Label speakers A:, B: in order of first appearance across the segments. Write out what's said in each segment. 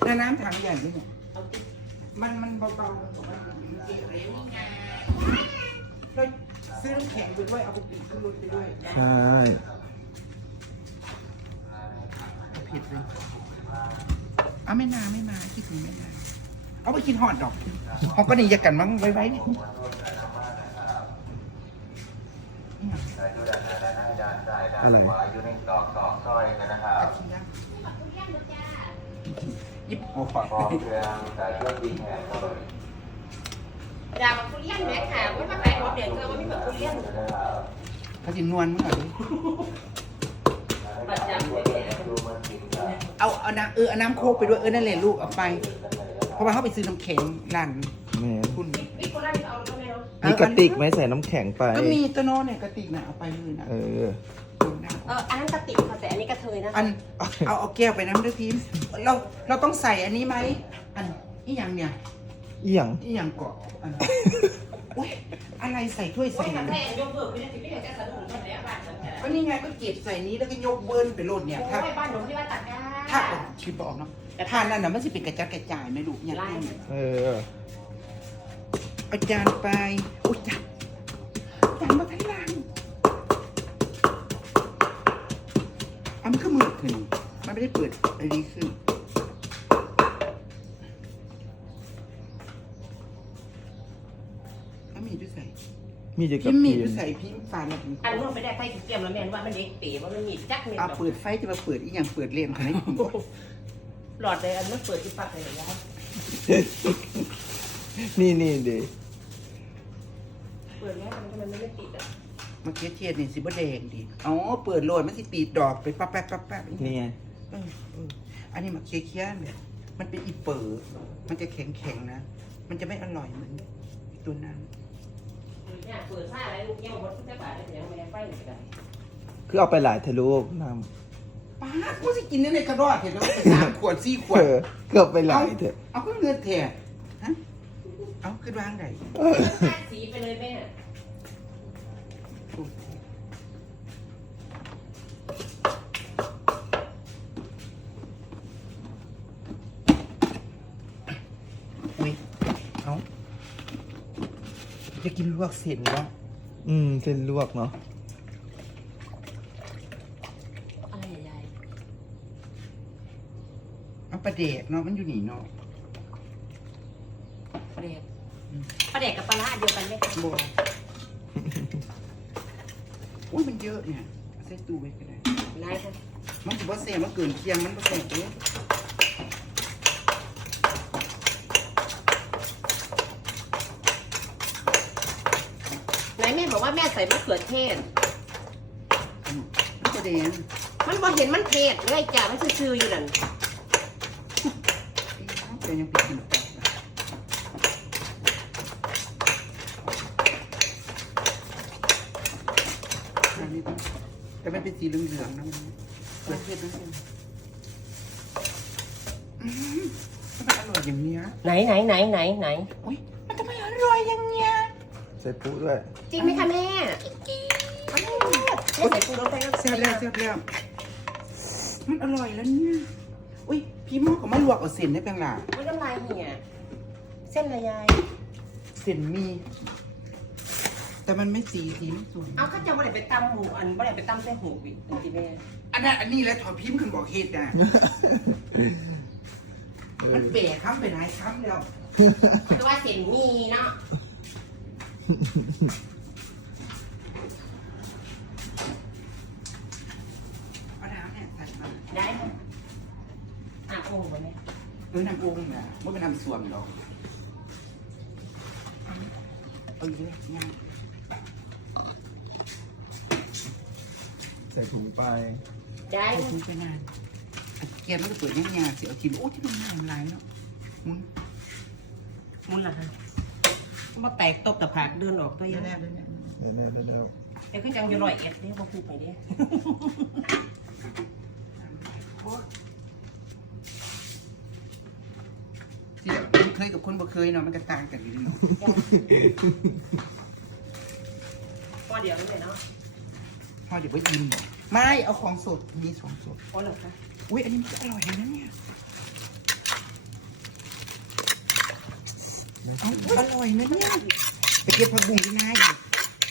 A: น้ำถังใหญ่ด้วยเนี่ยมันเบาๆมันเก๋ๆนี่ไงเราซื้อน้ำแข็งไปด้วยเอาไปปิดขึ้นรถไปด้วย
B: ใช่
A: ผิดเลยเอาไม่มาคิดถึงไม่นาเอาไปกินหอดดอกเขาก็หนีจากกันมั้งไว้เนี่ย
B: อะไร
A: ยิบหัวขวา
C: อยากทุเรียนไหมค่ะว่ามาขายของเด็กเจอว่าไม่เหมือนทุเรียน
A: เขาจินวลมั้งเหรอเอาน้ำเอาน้ำโคกไปด้วยนั่นแหละลูกเอาไปเพราะว่าเขาไปซื้อน้ำแข็งร้าน
B: แม่
A: คุณ
B: มีกระติกไหมใส่น้ำแข็งไป
A: ก็มีตัวโน้นเนี่ยกระติกน่ะเอาไปเลยนะ
C: อันนั้นกระติกค่ะแต่อันนี้กระเทยนะ
A: เอาแก้วไปน้ำด้วยพิมพ์เราต้องใส่อันนี้ไหมอันนี่ยังเนี่ย
B: อีห
A: ยังเกาะอุ้ยอะไรใส่ถ้วยใส่ก็นี่ไงก็เก็บใส่นี้แล้วก็ยกเบิ้ลไปโลดเนี่ยถ้า
C: บ้านหนูที่ว่าตัดได้
A: ถ้าชิบบอกเนาะแต่ทานนั่นน่ะมันจะเป็นกระจัดกระจายไหมลูกอย่างนี้อาจารย์ไปอุ้ยจานมาทั้งล่างมันก็มืดขึ้นมันไม่ได้เปิดอะไรดีขึ้นมีด้วยใส่พิมมีด้วยใส่พิมฝาแบบ
C: อันนู้นไม่ได้ไฟเกี่ยมแล้วแม่ว่ามันเด็กเป๋ว่ามันมีจักเม็ด
A: เปิดไฟจะมาเปิดอีกอย่างเปิดเล่มขนาดนี้
C: หลอดเลยอันนั้นเปิดที่ปากเลยนะ
B: นี่ดิ
C: เปิดแล้วทำไมมันไม่ติดอ่ะ
A: เมื่อกี้เทียนนี่สิบแดงดิอ๋อเปิดโหลดมันสิปีดดอกไปปั๊บ
B: นี่ไง
A: อันนี้มาเคี้ยวๆเนี่ยมันเป็นอีเปิดมันจะแข็งๆนะมันจะไม่อร่อยเหมือนตัวนั้น
C: เนี่ยเปิดซ่าอะไรลูกยังหมดทุกแต่บาทเลยยังไม่ได้ไฟเลยกัน
B: คือเอาไปหลายทะลุน้
A: ำป้ากูสิกินในกระดอดเห็นแล้วไป3 ขวด 4 ขวด
B: เกือบไปหลายเถอะ
A: เอาก็เงินแถะฮะเอาขึ้นวางไหน
C: สีไปเลยแม่
A: จะกินลวกเส้นเนาะ
B: เส้นลวกเนาะ
C: อะไรใหญ่
A: เอาปลาเด็กเนาะมันอยู่หนีเนาะ
C: ปลาเด็กกับปลาร้าเดียวกันไหมคะ
A: โบโอ้ยมันเยอะเนี่ยใส่ตู้ไว้ก็ได้
C: ได้ค่ะ
A: มันถือว่าเสียมันเกินเคียงมันก็แสบเลย
C: แม่บอกว่าแม่ใส่มะเขือเทศ
A: มันจะเด่น
C: มันบอกเห็นมันเทศเลยจ้ามันซื่อๆอยู่นั่น
A: เดี๋ยวยังปิดอยู่แต่มันเป็นสีเหลืองๆนะมันเขือเทศนั่นเองมันอร่อยอย่างเนี้ย
C: ไหน
A: อุ้ยมันทำไมอร่อยอย่างเนี้ย
B: ใส่ปูด้วย
C: จริงไหมคะแม่แม่ใส่ปูลงไปแล้ว
A: เสร็จแล้วมันอร่อยแล้วเนี่ยอุ้ยพี่หม้อเขามาลวกเอาเส้นได้เป็นหล่ะ
C: ไม่น้ำลายเหี่ยเส้นละยาย
A: เส้นมีแต่มันไม่สีไม่สวย
C: เอาข้าจะไม่ได้ไปตำหมูไม่ได้ไปตำเส้นหูอีกจริงๆแม่
A: อันนี้แล้วถอดพิมพ์ขึ้นบอกเฮ็ดนะมันเบะค้ำไปไหนค้ำแล้ว
C: แต่ว่าเส้นมีเนาะได้โอ่งไปไหม
A: น้ำโอ่งนะไม่เป็นน้ำส่วนหรอกเยอะง่าย
B: ใส่ถุงไป
C: ได้
A: ถุงไปนานเกียร์มันจะเปิดง่ายๆเสียวกินโอ้ที่มันง่ายไรเนาะ
C: มุนเหรอคะมาแตกตบแต่ผักเดินออกตัวยังไงเดี๋ยวไอ้ก็ยังจะลอยเอ็ดเนี่ยพอพูดไปเนี่ย
A: คนเคยกับคนบ่เคยเนาะมันก็ต่างกันอยู่เนาะ
C: พอเดี๋ยวเลยเนาะ
A: พอเดี๋ยวไปยินไม่เอาของสดมีของสด
C: อ๋อเหรอคะ
A: อุ้ยอันนี้มันอร่อยนะเนี่ยอร่อยนะเนี่ยไปเก็บผักบุ้งที่นาอยู่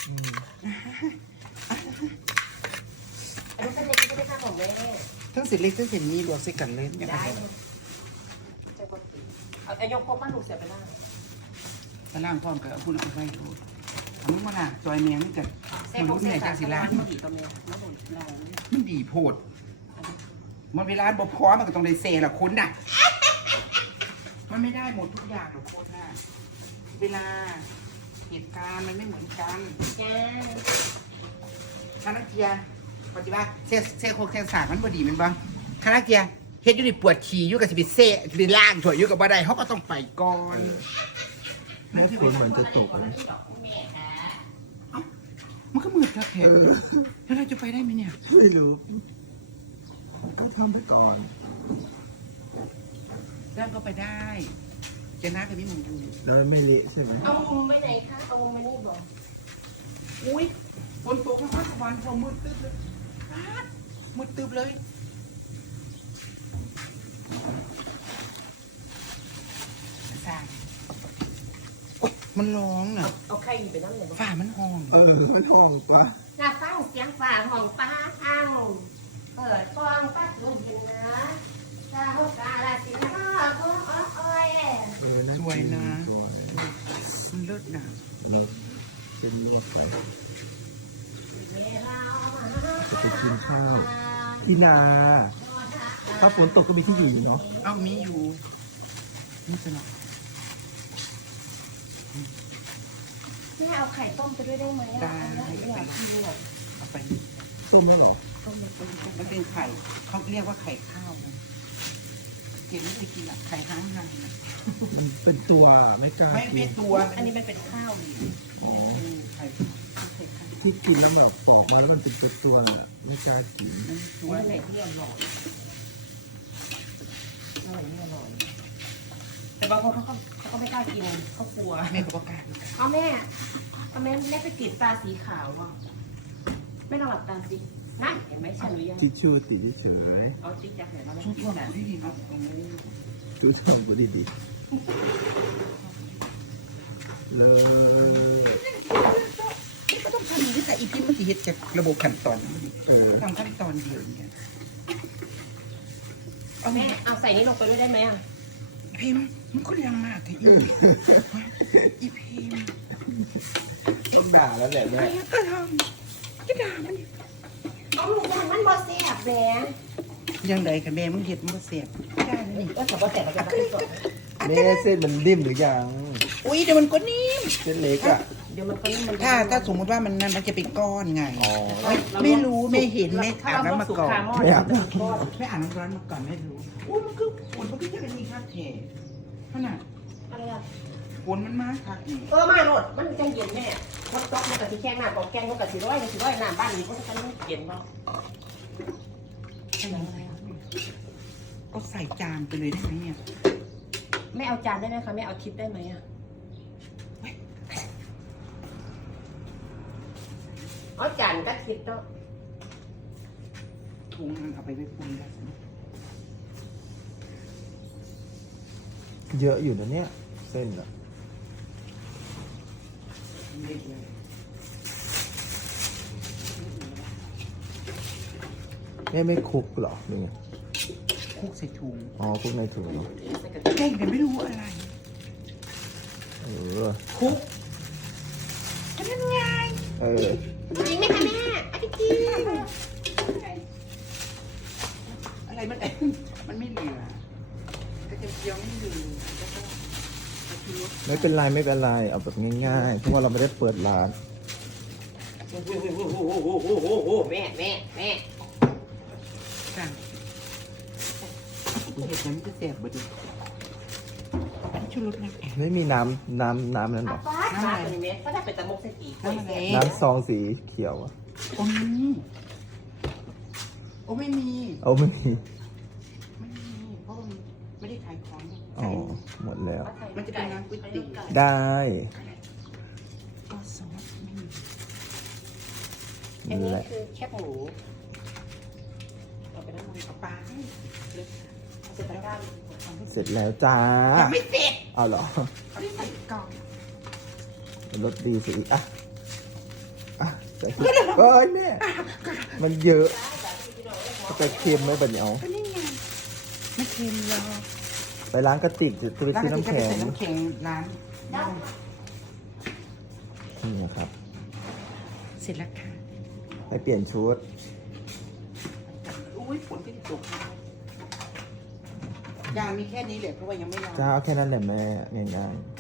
C: อันนี้เส้นเล็กก็ได้ค่าของแม่
A: ทั้งเส้นเล็กทั้งเส้นนี้รวมใส่กันเลยอย่างไร
C: ได้จะกดเอายกพกมาลูกเสียไปล่าง
A: ตะล่างพร้อมกับเอาพูดเอาไปดูเอามึงมาล่ะจอยเมียงนี่กัน
C: เส้
A: มัน
C: พ
A: รู้
C: ก
A: ที่
C: เส้
A: ไหน
C: น
A: จังสิล่ะ
C: มันดีตรงนี้มันหมดลาย
A: มันดีโพดมันเวลาบ่พอมันก็ต้องได้เซละคุณน่ะ มันไม่ได้หมดทุกอย่างหรอกคุณน่ะเวลาเหตุการณ์มันไม่เหมือนกัน
C: จ้า
A: คาราเกียปฏิบัติเซโคเซสากมันบ่ดีแมันบ้างคาราเกียเฮ็ดอยู่นี่ปวดฉี่อยู่กับสิไปเซสิไปล้างถั่วอยู่กับบ่ได้เขาก็ต้องไปก่อน
B: แม่ฝนเหมือนจะตกเลย
A: มันก็มืดครับแขกแล้วเราจะไปได้ไหมเนี่ย
B: ไม่รู้ก็ทำไปก่อน
A: แล้วก็ไปได้จะน้ากับพี่หมูดู
B: แล้วมันไม่เละใช่ไหม
C: เอามุมไปไหนคะเอามุมไปนี่บอก
A: อุ้ยฝนตกแล้วครับวันพอมืดตึ๊บเลยป๊าดมืดตึ๊บเลยสร้างโอ๊ยมันร้องน่ะ
C: เอาไข่ไปน้ำเลยบอก
A: ฝ่ามันห้อง
B: มันห้องปะ
C: น่าฟังเสียงฝ่าห้องป้าอังเปิดฟองป้าตุ่นเหนือตาหกกาลาสินะโอ้ย
B: น่า
A: สวยนะ
B: สวย
A: มันเลิศนะ
B: เลิศเป็นลวกไป
C: เวลา
B: จะไปกินข้าวที่นา ถ้าฝนตกก็มีที่อยู่เนาะ
A: เอ้ามีอยู่นี่สนุก
C: แม่เอาไข่ต้มไปด้วยได้ไหม
A: ได้
C: อยากกินอ่ะ
A: เอาไป
B: ต้มแล้วเหรอ
C: ต้มเลยต้ม
A: มันเป็นไข่เขาเรียกว่าไข่ข้าวนะเห็นไม่เคยกินอะไข่ห้างหันนะ
B: เป็นตัวไม่กล้า
A: ไม่
B: กิ
A: เป็น
B: น
A: ตัว
C: อันนี้มันเป็นข้าวดิ
A: ไข่
B: ที่กินแล้วแบบปอกมาแล้วมันเป็นตัวๆเลยอะไม่กล้ากิน
C: ตัวไหนที่อร่อยอร่อยนี่อร่อยแต่บางคนเขาก็ไม่กล้ากินเขากลัว
A: แม่ก็บอกกล้าร
C: เอาแม่ไปติดตาสีขาวอ่ะไม่ต้องหลับตาสินั่นเห็นไหมฉันรู้ยัง
B: ทิชชู่ติดเฉย
C: เอาติ๊กจากไหนมาแล้ว
A: ชุดตัวไหนที่ดีมาก
B: ๆชูช่องก็ดีๆเลย
A: ก็ต้องทำวิธีอีพิมพ์มันจะเฮ็ดจากระบบขั้นตอน ทำขั้นตอนเดียวอย่างเงี้ยเอา
C: แม่เอาใส่นี้ลงไปด้วยได้ไหมอ่ะ
A: พิมพ์มันก็ยังมากแต่อีพิมพ์
B: ต้องด่าแล้วแหละแม่
A: ไอ้ก็ทำก็ด่ามัน
C: เอาหนูมันบอแสบแหม
A: ยังไงกับแม่มึงเห็ดมันก็เสียบได้เลยนี่
C: ก็ขับบอแสบแล้วก็ไปก่อน
B: แม่เส้นมันนิ่มหรือยัง
A: อุ้ยเดี๋ยวมันก็นิ่ม
B: เส้นเล็กอ่ะ
C: เดี๋ยวมันก็มัน
A: ถ้าสมมติว่ามันจะเป็นก้อนไง
B: อ๋อ
A: ไม่รู้ไม่เห็นไม่อาบน้ำมาก่อน
B: ไม่อาบน้ำ
A: ไม่อ่านน้ำร้อนมาก่อนไม่รู้อุ้ยมันคือฝนมันก็เยอะกันนี่ครับแท้ขนาด
C: อะไรอ่ะ
A: ฝนมันมาคักนี่
C: มาโหลดมันจะเย็นแม่วัดต๊อกมันกับสีแข้งหน้าของแกงมันกับสีร้อยน้ำบ้านนี้ก็จะต้องเย็นเนาะ
A: ก็ใส่จานไปเลยได้ไหมเนี่ย
C: ไม่เอาจานได้ไหมคะไม่เอาทิปได้ไหมอ่ะเอาจานก็ทิปเนาะ
A: ถุงมันเอาไปไว้ปรุงได้
B: เยอะอยู่นะเนี่ย เส้นอ่ะ
A: เล็กเลย
B: แม่ไม่คลุกเหรอหรือไง
A: คลุกใส่ถุง
B: อ๋อคลุกในถุงเหรอ
A: เก่งแต่ไม่รู้อะไร
B: เออ
A: คลุกก็นั่นไง
B: เออ
C: จริงไหมคะแม่อาทิตย์จริง
A: อะไรมันไม่เหลือก็จะเคี้ยวไม่เหลือแล้วก็เอาชูรส
B: ไม่เป็นไรไม่เป็นไร เอาแบบง่ายๆ เพราะว่าเราไม่ได้เปิดร้าน
C: แม่
A: กันเห็ดมันจะแสบบ่ดิอันนี้ชูรสนะแอบ
B: ไม่มีน้ำนั้นหร
C: เอา
B: อ
C: ฟ้ามาเป็นเม็ดก็ได้เป็นตะมกเศรษฐี
A: น้ำอะไร
B: น้ำซองสีเขียวอ่ะ
A: โอ้มีโอ้ไม่มี
B: เอาไม่มี
A: ไม่มีเพราะมันไม่ได้ขายของ
B: อ๋อ หมดแล้ว
A: มันจะเป็นน้ำก๋วยเตี๋ยว
B: ได้
A: ก็ซอสไม่มี
C: อันนี้
B: แหละ
C: คือแคบหมูเอาไปน้ำมัน
A: เอาปลาให้เลย
C: เสร็จแล้วกัน
B: เสร็จแล้วจ้า
A: ยังไม่เสร็จ
B: เอาเหรอ
A: เขาได้ใส่กล่อง
B: รสดีสิอ่ะใส่เอ้ยแม่มันเยอะแต่เค็มไหมบัดเนี้ย
A: ก็นี่ไงไม่เค็มหรอก
B: ไปล้างกระติกจะไป
A: ร้าน
B: ซื้อ
A: นี้
B: น้ำ
A: ก็ไป
B: แข็ง
A: ใส่น้ำแข็งร้าน
B: นี่นะครับ
A: เสร็จแล้วค่ะ
B: ไปเปลี่ยนชุด
A: อุ้ยฝนก็จะตกยางมีแค่นี้แหละเพราะว่ายังไม่นอน
B: จ้าเอาแค่นั้นแหละแม่ง่ายๆ